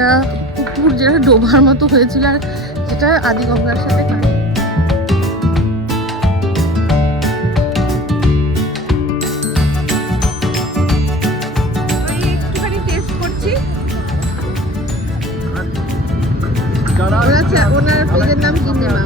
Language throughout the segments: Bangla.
একটা পুকুর যেটা ডোবার মতো হয়েছিল আর যেটা আদিগঙ্গার সাথে একটুখানি টেস্ট করছি। ওনার পেজের নাম গিন্নিমা।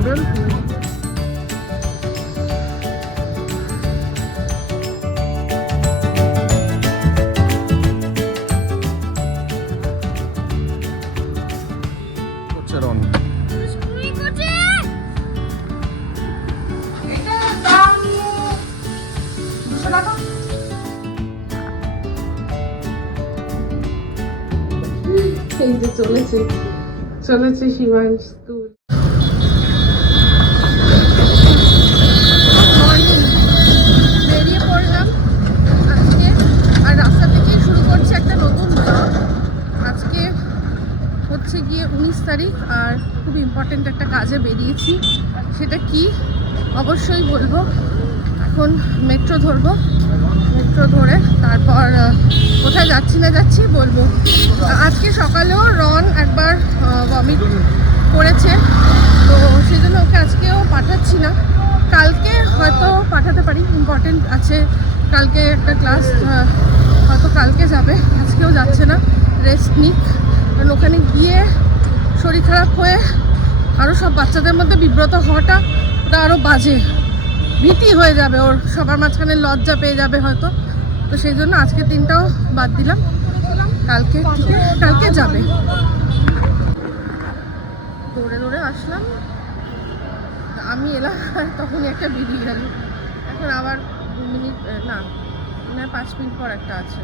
এই যে চলেছে শিবাংশ স্কুল। মর্নিং বেরিয়ে পড়লাম আজকে, আর রাস্তা থেকেই শুরু করছি একটা নতুন ব্লগ। আজকে হচ্ছে গিয়ে 19 তারিখ, আর খুব ইম্পর্টেন্ট একটা কাজে বেরিয়েছি। সেটা কি অবশ্যই বলবো। এখন মেট্রো ধরবো, মেট্রো ধরে তারপর কোথায় যাচ্ছি না যাচ্ছি বলবো। আজকে সকালেও রন একবার ভমিট করেছে, তো সেই জন্য ওকে আজকেও পাঠাচ্ছি না। কালকে হয়তো পাঠাতে পারি, ইম্পর্টেন্ট আছে কালকে একটা ক্লাস, হয়তো কালকে যাবে, আজকেও যাচ্ছে না, রেস্ট নিক। কারণ ওখানে গিয়ে শরীর খারাপ হয়ে আরও সব বাচ্চাদের মধ্যে বিব্রত হওয়াটা ওটা আরও বাজে, ভীতি হয়ে যাবে ওর, সবার মাঝখানে লজ্জা পেয়ে যাবে হয়তো। তো সেই জন্য আজকে দিনটাও বাদ দিলাম, কালকে যাবে। দৌড়ে দৌড়ে আসলাম, আমি এলাম আর তখনই একটা বেরিয়ে গেল। এখন আবার 2 মিনিট না 5 মিনিট পর একটা আছে।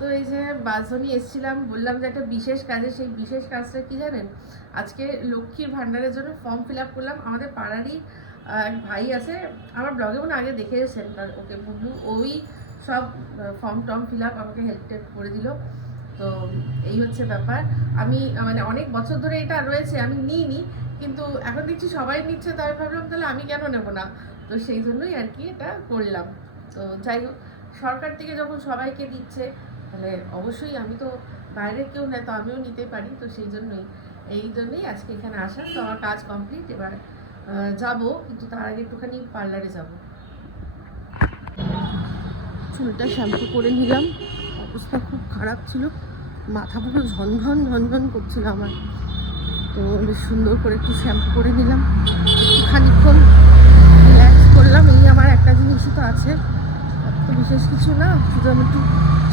তো এই যে বাসনি এসেছিলাম, বললাম যে একটা বিশেষ কাজে, সেই বিশেষ কাজটা কি জানেন? আজকে লক্ষ্মীর ভাণ্ডারের জন্য ফর্ম ফিল আপ করলাম। আমাদের পাড়ারই এক ভাই আছে, আমার ব্লগে মনে আগে দেখে এসেছেন, ওকে বুবলু, ওই সব ফর্ম টর্ম ফিল আপ আমাকে হেল্প করে দিল। তো এই হচ্ছে ব্যাপার। আমি মানে অনেক বছর ধরে এটা রয়েছে, আমি নিইনি, কিন্তু এখন দেখছি সবাই নিচ্ছে, তাই ভাবলাম তাহলে আমি কেন নেব না। তো সেই জন্যই আর কি এটা করলাম। তো যাই হোক, সরকার থেকে যখন সবাইকে দিচ্ছে তাহলে অবশ্যই, আমি তো বাইরের কেউ নেয়, তো আমিও নিতে পারি। তো সেই জন্যই আজকে এখানে আসা। তো আমার কাজ কমপ্লিট, এবার যাব, কিন্তু তার আগে একটুখানি পার্লারে যাব। চুলটা শ্যাম্পু করে নিলাম, অবস্থা খুব খারাপ ছিল, মাথা পুরো ঝনঝন করছিল আমার। তো বেশ সুন্দর করে একটু শ্যাম্পু করে নিলাম, খানিকক্ষণ রিল্যাক্স করলাম। এই আমার একটা জিনিসই তো আছে, তো বিশেষ কিছু না, শুধু আমি একটু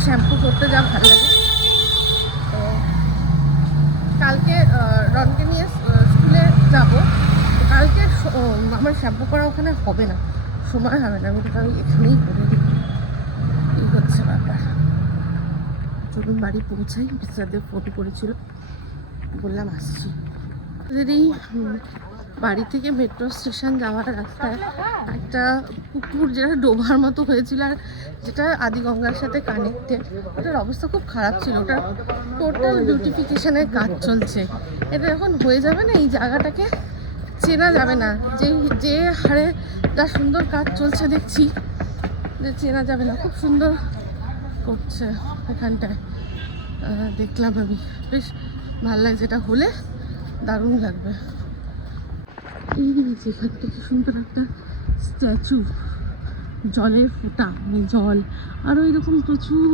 শ্যাম্পু করতে যা ভালো লাগে। তো কালকে রনকে নিয়ে স্কুলে যাব, কালকে আমার শ্যাম্পু করা ওখানে হবে না, সময় হবে না, আমি তো এখানেই করে দিই। এই হচ্ছে ব্যাপার। চলুন বাড়ি পৌঁছাই। মিস্টারদের ফোন করেছিল, বললাম আসছি। যদি বাড়ি থেকে মেট্রো স্টেশন যাওয়ার রাস্তায় একটা পুকুর যেটা ডোবার মতো হয়েছিল আর যেটা আদিগঙ্গার সাথে কানেক্টেড, ওটার অবস্থা খুব খারাপ ছিল। ওটা টোটাল বিউটিফিকেশনের কাজ চলছে। এটা যখন হয়ে যাবে না, এই জায়গাটাকে চেনা যাবে না, যে হারে যা সুন্দর কাজ চলছে দেখছি, যে চেনা যাবে না। খুব সুন্দর করছে এখানটায়, দেখলাম আমি, বেশ ভালো লাগছে। এটা হলে দারুণ লাগবে। এই যেখান থেকে সুন্দর একটা স্ট্যাচু, জলের ফোঁটা, জল, আরও এরকম প্রচুর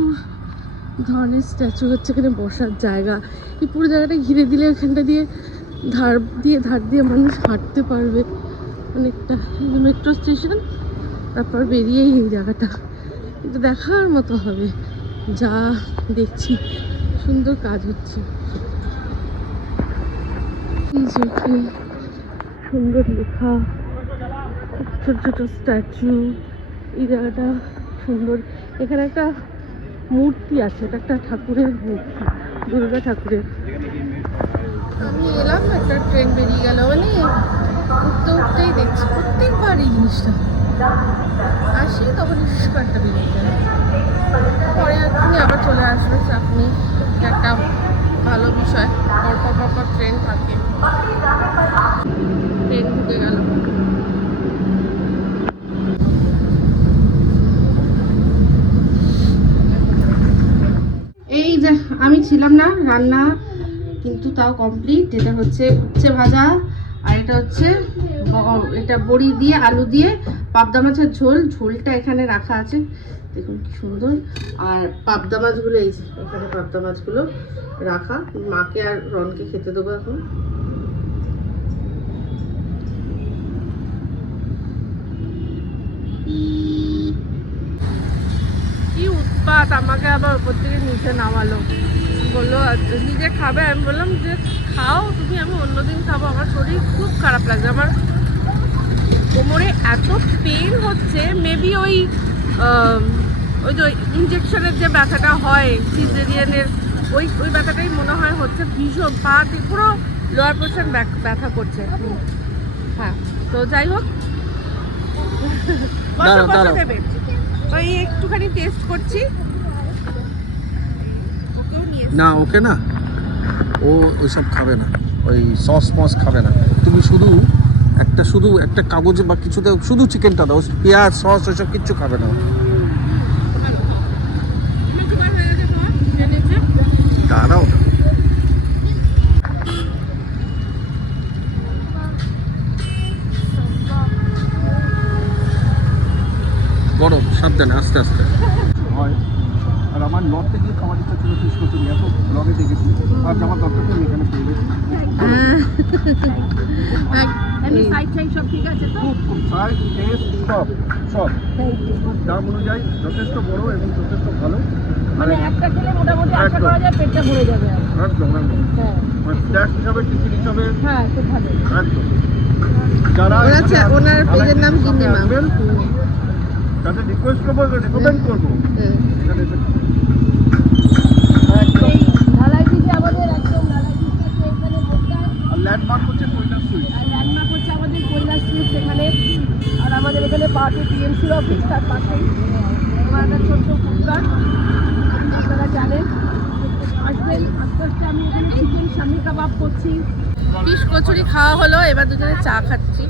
ধরনের স্ট্যাচু হচ্ছে এখানে বসার জায়গা। এই পুরো জায়গাটা ঘিরে দিলে এখানটা দিয়ে ধার দিয়ে মানুষ হাঁটতে পারবে অনেকটা। মেট্রো স্টেশন, তারপর বেরিয়েই এই জায়গাটা, কিন্তু দেখার মতো হবে। যা দেখছি সুন্দর কাজ হচ্ছে, সুন্দর লেখা, ছোট ছোট স্ট্যাচু। এই জায়গাটা সুন্দর। এখানে একটা মূর্তি আছে, এটা একটা ঠাকুরের মূর্তি, দুর্গা ঠাকুরের। আমি এলাম একটা ট্রেন বেরিয়ে গেল, মানে উঠতে উঠতেই দেখছি প্রত্যেকবার এই জিনিসটা। আসি তখন একটা বেরিয়ে গেল, পরে এখনই আবার চলে আসবে, চাপ নেই। এটা একটা ভালো বিষয়, পরপর ট্রেন থাকে। ট্রেন ঢুকে গেল। এই যে আমি ছিলাম না, রান্না কিন্তু তাও কমপ্লিট। এটা হচ্ছে উচ্ছে ভাজা, আর এটা হচ্ছে এটা বড়ি দিয়ে আলু দিয়ে পাবদা মাছের ঝোল। ঝোলটা এখানে রাখা আছে, দেখুন কি সুন্দর। আর পাবদা মাছগুলো এই যে এখানে পাবদা মাছগুলো রাখা, মাকে আর রনকে খেতে দেবো এখন। কি উৎপাত, আমাকে আবার উপর থেকে নিচে নামালো, বললো নিজে খাবে। আমি বললাম যে খাও তুমি, আমি অন্যদিন খাবো, আমার শরীর খুব খারাপ লাগছে। আমার কোমরে এত পেন হচ্ছে, মেবি ওই যে ইঞ্জেকশনের যে ব্যথাটা হয় সিজারিয়ানের, ওই ব্যথাটাই মনে হয় হচ্ছে। ভীষণ পাতে পুরো লোয়ার পোর্শন ব্যথা করছে। হ্যাঁ, তো যাই হোক, দেবে ওই একটুখানি টেস্ট করছি। না ওকে না, ও ওইসব খাবে না, ওই সস মস খাবে না। তুমি শুধু একটা কাগজে বা কিছুতে শুধু চিকেনটা দাও, পেঁয়াজ সস ওইসব কিচ্ছু খাবে না। দাঁড়াও, গরম, সাবধানে, আস্তে আস্তে হয়। আর আমার নর্থে গিয়ে খাওয়ার ইচ্ছা ছিল ফিশ কচুরি, এত ব্লগে দেখেছি, আর যাওয়ার দরকার নেই, এখানে পেয়ে গেছি। সব ঠিক আছে তো? খুব সাইজ, টেস্ট সব দাম অনুযায়ী যথেষ্ট বড় এবং যথেষ্ট ভালো। মানে একটা খেলে মোটামুটি আশা করা যায় পেটটা ভরে যাবে। একদম একদম, মানে স্ন্যাক্স হিসাবে, টিফিন হিসাবে, হ্যাঁ খুব ভালো একদম। যারা ওনার পেজের নাম গিন্নি মা, তাদের রিকোয়েস্ট করবো, রেকমেন্ড করবো এখানে এসে। আর ল্যান্ডমার্ক হচ্ছে কৈলাস সুইট, সেখানে। আর আমাদের এখানে পার্টি টিএমসির অফিস, তার পাশেই আমার একটা ছোট্ট ফুটকার, আপনারা জানেন। আসবেন, আস্তে আস্তে আমি এখানে চিকেন শামি কাবাব করছি। ফিশ কচুরি খাওয়া হলো, এবার দুজনে চা খাচ্ছি।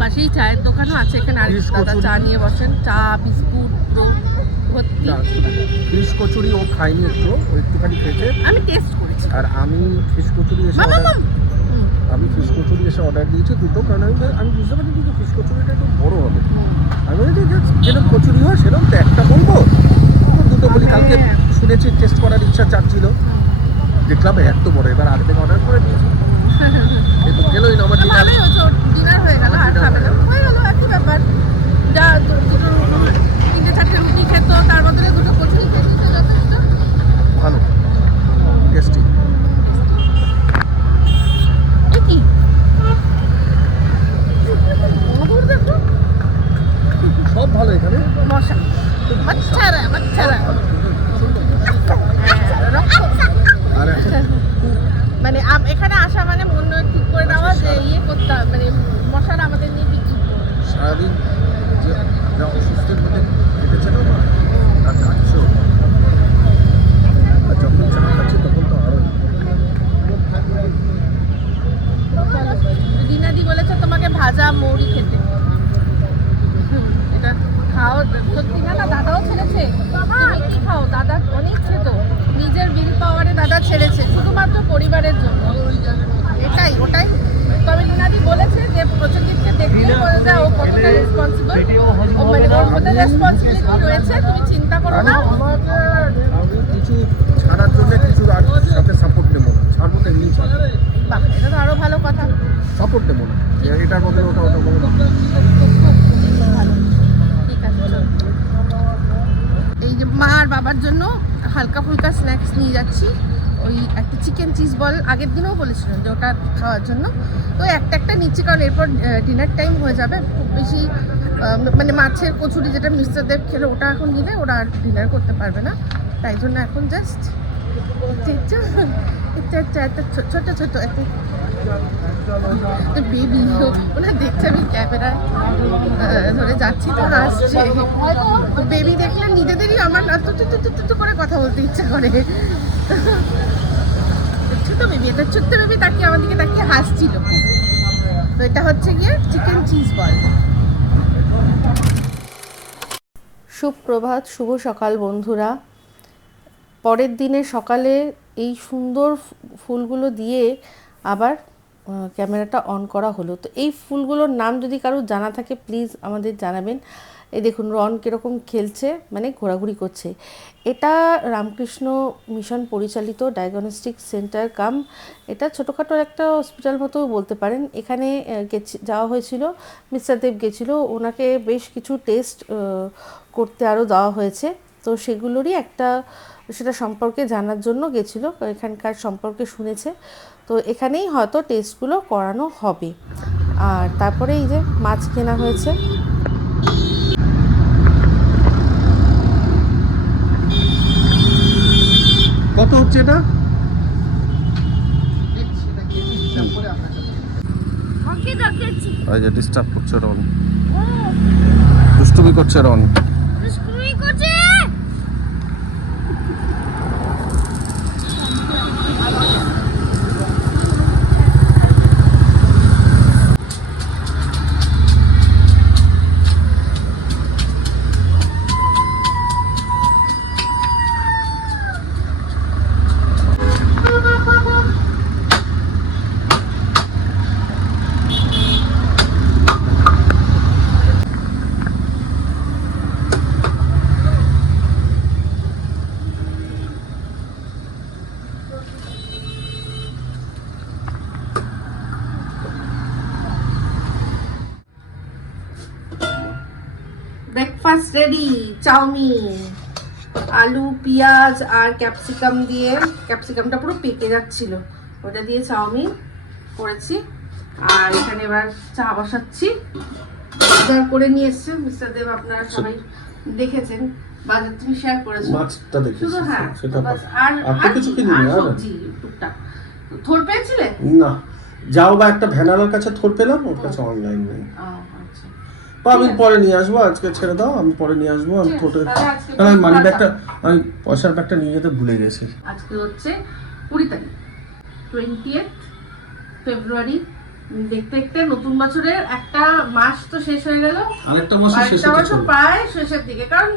পাশেই চায়ের দোকানও আছে, এখানে আর দাদা চা নিয়ে বসেন, চা বিস্কুট পুরো ভর্তি। ফিশ কচুরি ও খাইনি, একটুখানি খেয়েছে, আমি টেস্ট করেছি। আর আমি ফিশ কচুরি এসে অর্ডার দিয়েছি দুটো, কারণ আমি বুঝতে পারছি যে ফিশ কচুরিটা একটু বড় হবে। আমি বলি যে যেরকম কচুরি হয় সেরকম তো একটা বলবো, দুটো বলি। কালকে শুনেছি, টেস্ট করার ইচ্ছা চাচ্ছিল, দেখলাম এত বড়, এবার আগে থেকে অর্ডার করে দিয়েছি। কিন্তু গেলোই না, আমার ডিনার হয়ে গেল, আর খাবে না, হয়ে গেল একই ব্যাপার। যা দুটো 3-4টে রুটি খেত, তার বদলে দুটো কচুরি খেতে যথেষ্ট ভালো, টেস্টি। কি সব ভালো এখানে, মশা বাচ্চারা মানে এখানে আসা মানে মনে ঠিক করে নেওয়া যে ইয়ে করতে হবে, মানে মশারা আমাদের নিয়ে বিক্রি করবে সারাদিন। যা অসুস্থের মধ্যে কেটেছে না আর খাচ্ছ, আর যখন চা খাচ্ছি তখন তো আরো। দিনাদি বলেছে তোমাকে ভাজা মৌরি খেতে, এটা খাও। সত্যি না, দাদাও ছেড়েছে। তুমি কি খাও? দাদা অনেক খেত, নিজের বিল পাওয়ারে দাদা ছেড়েছে, শুধুমাত্র পরিবারের জন্য। ওটাই। তবে দিনাদি বলেছে যে প্রচুরকে দেখলে বলে যায় ও কতটা রেসপন্সিবল, মানে ওর মধ্যে রেসপন্সিবিলিটি রয়েছে, তুমি চিন্তা করো না। আমি কিছু ছাড়ার জন্য কিছু সাথে সাপোর্ট নেবো না, ছাড়বো তো এমনি ছাড়বো। বাহ, এটা তো আরো ভালো কথা, সাপোর্ট নেবো না, এটার বদলে ওটা বলো না। ঠিক আছে, এই যে মা আর বাবার জন্য হালকা ফুলকা স্ন্যাক্স নিয়ে যাচ্ছি। ওই একটা চিকেন চিজ বল আগের দিনও বলেছিলেন যে ওটা খাওয়ার জন্য, তো একটা নিচ্ছি, কারণ এরপর ডিনার টাইম হয়ে যাবে। খুব বেশি মানে মাছের কচুরি যেটা মিস্টারদের খেলে ওটা এখন দিলে ওরা আর ডিনার করতে পারবে না, তাই জন্য এখন জাস্ট ছোট ছোট বেবি ওরা দেখছে আমি ক্যামেরায় ধরে যাচ্ছি তো হাসছে। তো বেবি দেখলে নিজেদেরই আমার তু করে কথা বলতে ইচ্ছা করে। ছোট বেবি, এটা ছোট্ট বেবি তাকিয়ে আমার দিকে তাকিয়ে হাসছিল। তো এটা হচ্ছে গিয়ে চিকেন চিজ বল। সুপ্রভাত, শুভ সকাল বন্ধুরা। পরের দিনের সকালে এই সুন্দর ফুলগুলো দিয়ে আবার ক্যামেরাটা অন করা হলো। তো এই ফুলগুলোর নাম যদি কারোর জানা থাকে প্লিজ আমাদের জানাবেন। এই দেখুন রন কীরকম খেলছে, মানে ঘোরাঘুরি করছে। এটা রামকৃষ্ণ মিশন পরিচালিত ডায়াগনস্টিক সেন্টার কাম, এটা ছোটোখাটো একটা হসপিটাল মতো বলতে পারেন। এখানে যাওয়া হয়েছিল, মিস্টার দেব গেছিলো, ওনাকে বেশ কিছু টেস্ট করতে আরও দেওয়া হয়েছে। তো সেগুলোরই একটা, সেটা সম্পর্কে জানার জন্য গেছিলো, এখানকার সম্পর্কে শুনেছে। তো এখানেই হয়তো টেস্টগুলো করানো হবে। আর তারপরে এই যে মাছ কেনা হয়েছে। কত হচ্ছে এটা? ডিস্টার্ব করছে রন, দুষ্টুমি করছে রন। ব্রেকফাস্ট রেডি, চাউমিন, আলু পেঁয়াজ আর ক্যাপসিকাম দিয়ে, ক্যাপসিকামটা পুরো পেকে যাচ্ছিল, ওটা দিয়ে চাউমিন করেছি। আর এখানে এবার চা বসাচ্ছি। বাজার করে নিয়ে এসছে মিস্টার দেব, আপনারা সবাই দেখেছেন, বাজার তুমি শেয়ার করেছো। মাছটা দেখেছি, শুধু হ্যাঁ, সেটা আর কিছু কিনিনি। আর সবজি টুকটাক। থোর পেয়েছিলে? না, যাও বা একটা ভ্যানালার কাছে থোর পেলাম, ওর কাছে অনলাইন নেই। আচ্ছা, বা আমি পরে নিয়ে আসবো, আজকে ছেড়ে দাও, আমি পরে নিয়ে আসবো। আমি থোটে, আজকে কারণ আমি মানি ব্যাগটা, আমি পয়সার ব্যাগটা নিয়ে যেতে ভুলে গেছি। আজকে হচ্ছে 20 তারিখ, 20th ফেব্রুয়ারি। দেখতে দেখতে নতুন বছরের একটা মাস তো শেষ হয়ে গেল, আরেকটা মাস শেষ আরেকটা মাস হচ্ছে প্রায় শেষের দিকে, কারণ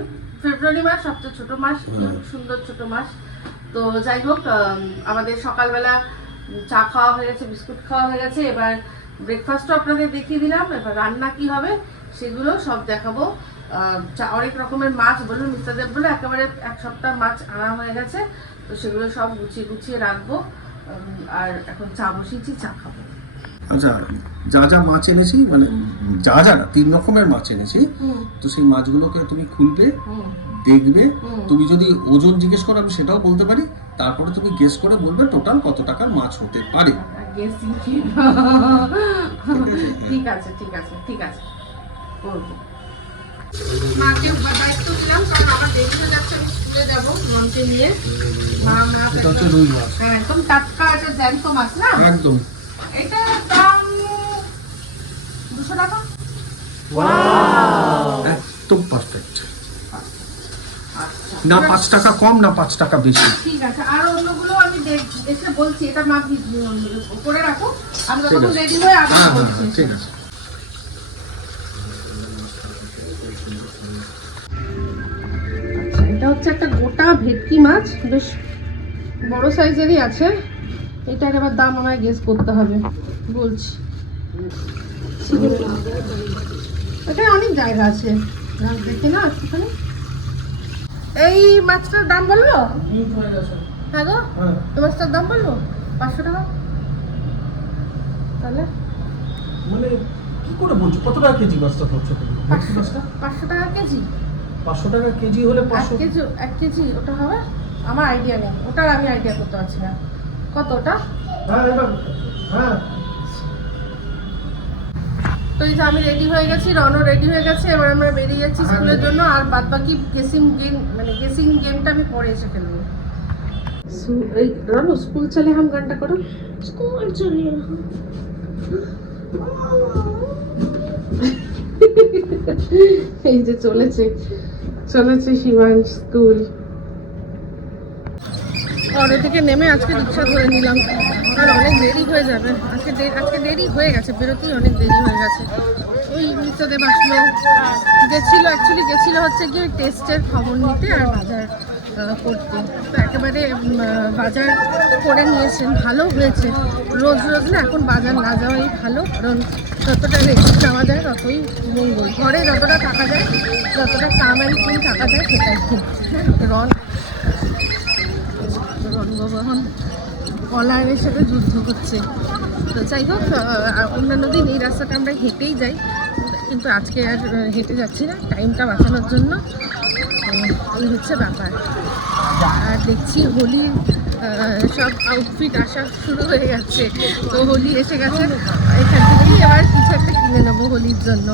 ফেব্রুয়ারি মাস সবচেয়ে ছোট মাস, সুন্দর ছোট মাস। তো যাই হোক, আমাদের সকালবেলা চা খাওয়া হয়ে গেছে, বিস্কুট খাওয়া হয়ে গেছে। এবার ব্রেকফাস্টও আপনাদের দেখিয়ে দিলাম, এবার রান্না কি হবে সেগুলো সব দেখাবো। অনেক রকমের মাছ বলুন, মিস্টার দেব বলে একেবারে এক সপ্তাহ মাছ আনা হয়ে গেছে। তো সেগুলো সব গুছিয়ে গুছিয়ে রাখবো। আর এখন চা বসিয়েছি, চা খাবো। আচ্ছা, যা যা মাছ এনেছি, মানে যা যা না, 3 রকমের মাছ এনেছি। তো সেই মাছগুলোকে তুমি খুলবে, দেখবে। তুমি যদি ওজন জিজ্ঞেস করো আমি সেটাও বলতে পারি। তারপরে তুমি গেস করে বলবে টোটাল কত টাকার মাছ হতে পারে। ঠিক আছে ঠিক আছে ঠিক আছে, করবো। মাকে দায়িত্ব দিলাম, কারণ আমার দেরি হয়ে যাচ্ছে, আমি স্কুলে যাবো মনকে নিয়ে। এটা হচ্ছে রুই মাছ, হ্যাঁ একদম টাটকা, এটা জ্যান্ত মাছ না একদম। এটার দাম 200 টাকা। একদম পারফেক্ট, না 5 টাকা কম না 5 টাকা বেশি। ঠিক আছে, আর অন্যগুলো আমি এসে বলছি। এটা মাপ করে রাখো, আমি তখন রেডি হয়ে আবার বলছি। ঠিক আছে। এটা হচ্ছে একটা গোটা ভেটকি মাছ, বেশ বড় সাইজেরই আছে। এটার এবার দাম আমায় গেস করতে হবে, বলছি। এখানে অনেক জায়গা আছে, দেখে না একটুখানি। এই মাছটার দাম বললো? হ্যাঁ গো, এই মাছটার দাম বললো 500 টাকা। তাহলে মানে কি করে বলছো, কত টাকা কেজি মাছটা পড়ছে? 500 টাকা কেজি। 500 টাকা কেজি হলে 1 কেজি ওটা হবে? আমার আইডিয়া নেই, ওটার আমি আইডিয়া করতে পারছি না কত ওটা। হ্যাঁ, তো এই যে আমি রেডি হয়ে গেছি, রনও রেডি হয়ে গেছে, এবার আমরা বেরিয়ে যাচ্ছি স্কুলের জন্য। আর বাদ বাকি গেসিং গেমটা আমি পরে এসে খেলবো। এই রানু স্কুল চলে হাম গানটা করো। स्कूल चलिए এই যে চলেছে শিবান স্কুল। অটো থেকে নেমে আজকে রিক্সা ধরে নিলাম, আর অনেক দেরি হয়ে যাবে। আজকে দেরি হয়ে গেছে, বেরোতেই অনেক দেরি হয়ে গেছে। ওই নিচেতে বাসলো গেছিলো হচ্ছে গিয়ে টেস্টের খবর নিতে আর বাজার করতে। তো একেবারে বাজার করে নিয়েছেন, ভালো হয়েছে। রোজ না এখন বাজার না যাওয়াই ভালো, কারণ যতটা রেখে যাওয়া যায় ততই মঙ্গল। ঘরে যতটা থাকা যায়, যতটা কাম অ্যান্ড ক্লিন থাকা যায় সেটাই ঠিক। রণবাবু এখন অনলাইনের সাথে যুদ্ধ করছে। তো যাই হোক, অন্যান্য দিন এই রাস্তাটা আমরা হেঁটেই যাই, কিন্তু আজকে আর হেঁটে যাচ্ছি না টাইমটা বাঁচানোর জন্য। এই হচ্ছে ব্যাপার। আর দেখছি হোলির সব আউটফিট আসা শুরু হয়ে গেছে। তো হোলি এসে গেছে, এখান থেকেই আবার কিছু একটা কিনে নেবো হোলির জন্য।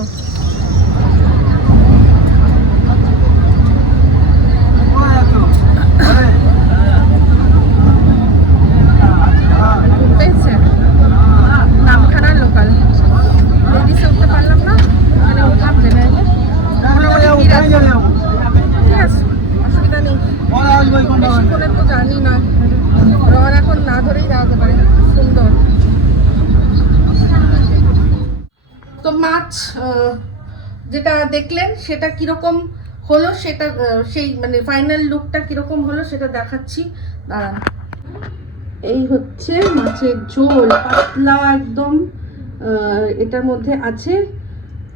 নামখানার লোকাল লেডিসে উঠতে পারলাম না, মানে উঠাম দেবে। ঠিক আছে, অসুবিধা নেই, বেশিক্ষণের তো জানি না। রড এখন না ধরেই দাঁড়াতে পারে, সুন্দর। তো মাছ যেটা দেখলেন সেটা কিরকম হলো, সেটা সেই মানে ফাইনাল লুকটা কিরকম হলো সেটা দেখাচ্ছি, দাঁড়ান। এই হচ্ছে মাছের ঝোল, পাতলা একদম। এটার মধ্যে আছে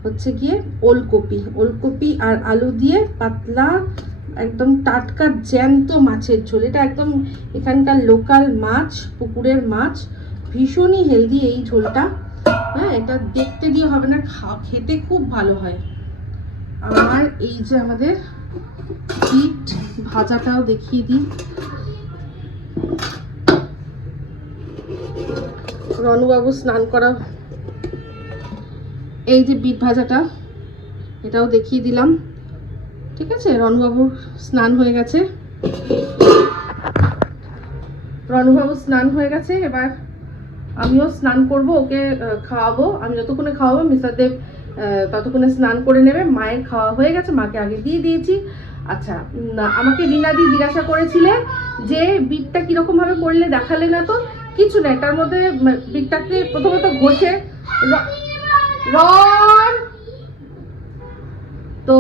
হচ্ছে গিয়ে ওলকপি আর আলু দিয়ে পাতলা একদম টাটকা জ্যান্ত মাছের ঝোল। এটা একদম এখানকার লোকাল মাছ, পুকুরের মাছ, ভীষণই হেলদি এই ঝোলটা। হ্যাঁ, এটা দেখতে দিয়ে হবে না, খেতে খুব ভালো হয়। আর এই যে আমাদের বিট ভাজাটাও দেখিয়ে দিই। রণবাবু স্নান করা, এই যে বিট ভাজাটা, এটাও দেখিয়ে দিলাম। ঠিক আছে, রণবাবুর স্নান হয়ে গেছে। এবার আমিও স্নান করব, ওকে খাওয়াবো। আমি যতক্ষণে খাওয়াবো মিস্টার দেব ততক্ষণে স্নান করে নেবে। মায়ের খাওয়া হয়ে গেছে, মাকে আগে দিয়ে দিয়েছি। আচ্ছা, আমাকে রিনাদি জিজ্ঞাসা করেছিলে যে বিটটা কিরকম ভাবে করলে, দেখালে না তো। কিছু না, এটার মধ্যে বিটটাকে প্রথমত ঘষে তো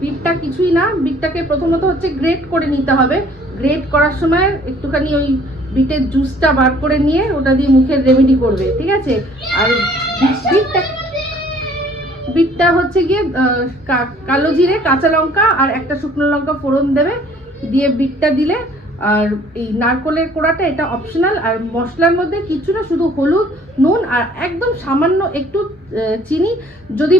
বিটটা কিছুই না, বিটটাকে প্রথমত হচ্ছে গ্রেট করে নিতে হবে। গ্রেট করার সময় একটুখানি ওই বিটের জুসটা বার করে নিয়ে ওটা দিয়ে মুখের রেমেডি করবে, ঠিক আছে। আর বিটটা হচ্ছে গিয়ে কালো জিরে, কাঁচা লঙ্কা আর একটা শুকনো লঙ্কা ফোড়ন দেবে, দিয়ে বিটটা দিলে। আর এই নারকলের কোড়াটা এটা অপশনাল। আর মশলার মধ্যে কিছু না, শুধু হলুদ, নুন আর একদম সামান্য একটু চিনি। যদি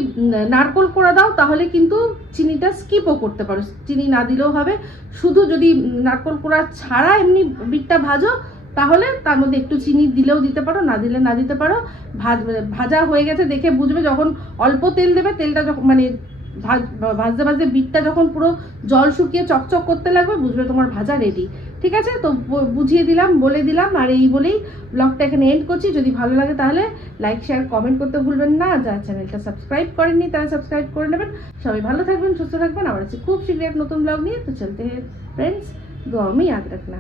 নারকল কোড়া দাও তাহলে কিন্তু চিনিটা স্কিপও করতে পারো, চিনি না দিলেও হবে। শুধু যদি নারকল কোড়া ছাড়া এমনি বিটটা ভাজো তাহলে তার মধ্যে একটু চিনি দিলেও দিতে পারো, না দিলে না দিতে পারো। ভাজা হয়ে গেছে দেখে বুঝবে, যখন অল্প তেল দেবে, তেলটা যখন মানে ভাজতে ভাজতে বিটটা যখন পুরো জল শুকিয়ে চকচক করতে লাগবে, বুঝবে তোমার ভাজা রেডি। ঠিক আছে, তো বুঝিয়ে দিলাম, বলে দিলাম। আর এই বলেই ব্লগটা এখানে এন্ড করছি। যদি ভালো লাগে তাহলে লাইক, শেয়ার, কমেন্ট করতে ভুলবেন না। যারা চ্যানেলটা সাবস্ক্রাইব করেননি তারা সাবস্ক্রাইব করে নেবেন। সবাই ভালো থাকবেন, সুস্থ থাকবেন। আবার আছি খুব শীঘ্রই এক নতুন ব্লগ নিয়ে। তো চলতে ফ্রেন্ডস, দুয়া में याद रखना।